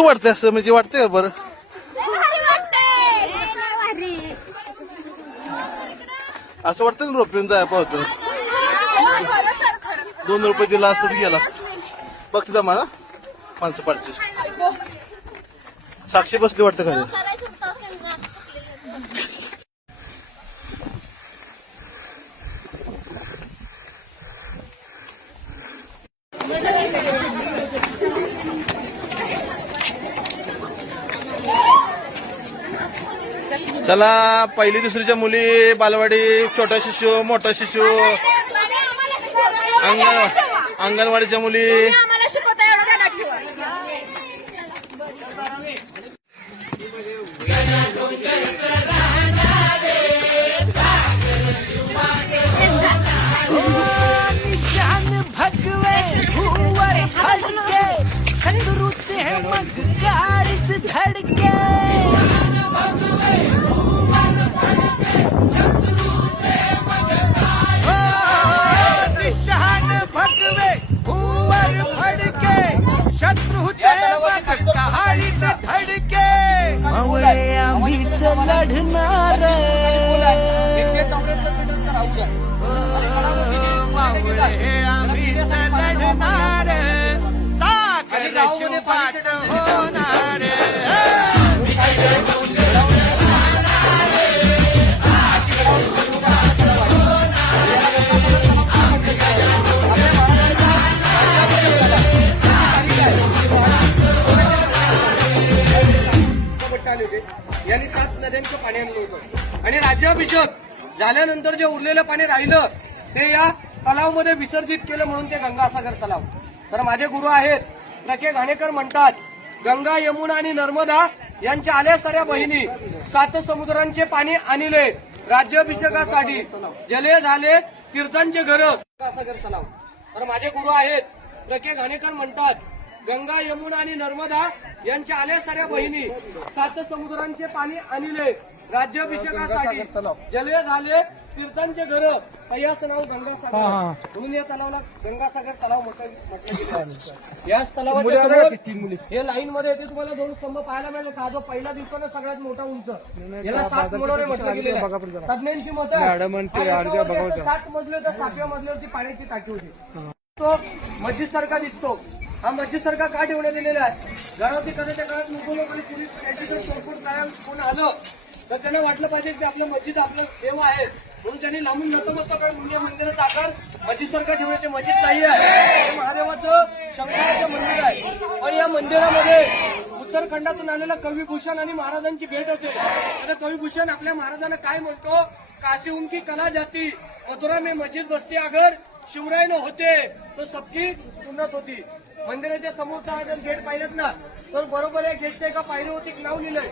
कसं वाटतंय असं म्हणजे वाटतंय बरं असं वाटतं ना रोपीन जाय पाहतो 2 रुपये दिला असतं तर गेला असतं बघ तिथं मला माणसं पाडची साक्षी बसली वाटतं का चला पहिली दुसरीच्या मुली बालवाडी छोटा शिशू मोठा शिशू अंगणवाडीच्या मुली आम्हीच लढणार यांनी 7 नद्यांचं पाणी आणलं होतं आणि राज्याभिषेक झाल्यानंतर जे उरलेलं पाणी राहिलं ते या तलावमध्ये विसर्जित केलं म्हणून ते गंगासागर तलाव. तर माझे गुरु आहेत प्रके घाणेकर म्हणतात गंगा यमुना आणि नर्मदा यांच्या आल्या साऱ्या बहिणी 7 समुद्रांचे पाणी आणले राज्याभिषेकासाठी जले झाले तीर्थांचे घर गंगासागर तलाव. तर माझे गुरु आहेत प्रके घाणेकर म्हणतात गंगा यमुना आणि नर्मदा यांच्या आल्या साऱ्या बहिणी 7 समुद्रांचे पाणी आणले राज्याभिषेकासाठी जले झाले तीर्थांचे घर पहिल्याचं नाव गंगासागर म्हणून या तलावाला गंगासागर तलाव म्हटलं गेलं. याच तलावाच्या समोर हे लाईन मध्ये येते तुम्हाला 2 स्तंभ पाहायला मिळेल. हा जो पहिला दिसतो ना सगळ्यात मोठा उंच याला 7 मनोरे म्हटलं गेलेलं आहे. तज्ञांची मत 7 मजले तर 7व्या मजल्यावरती पाण्याची टाकी होती. तो मस्जिद सारखा दिसतो. हा मस्जिद सारखा का ठेवण्यात दिलेला आहे घरावरती कदाच्या काळात मुघल आणि पोलीस याची जर तोडफोड करायला कोण आलं तर त्यांना वाटलं पाहिजे की आपलं मस्जिद आपलं देव आहे म्हणून त्यांनी लांबून नतमस्तक मुनिया मंदिराचा आकार मस्जिद सारखा ठेवण्याचे मस्जिद नाही आहे. हे महादेवाचं शंकराचं मंदिर आहे. पण या मंदिरामध्ये उत्तराखंडातून आलेला कविभूषण आणि महाराजांची भेट होते. आता कविभूषण आपल्या महाराजांना काय म्हणतो काशी उनकी कला जाती मथुरा में मस्जिद बसती अगर शिवराय न होते तो सबकी सुन्नत होती. मंदिराच्या समोरचा गेट पाहिलेत ना तर बरोबर एक गेटच्या एका पायरीवरती नाव लिहिलंय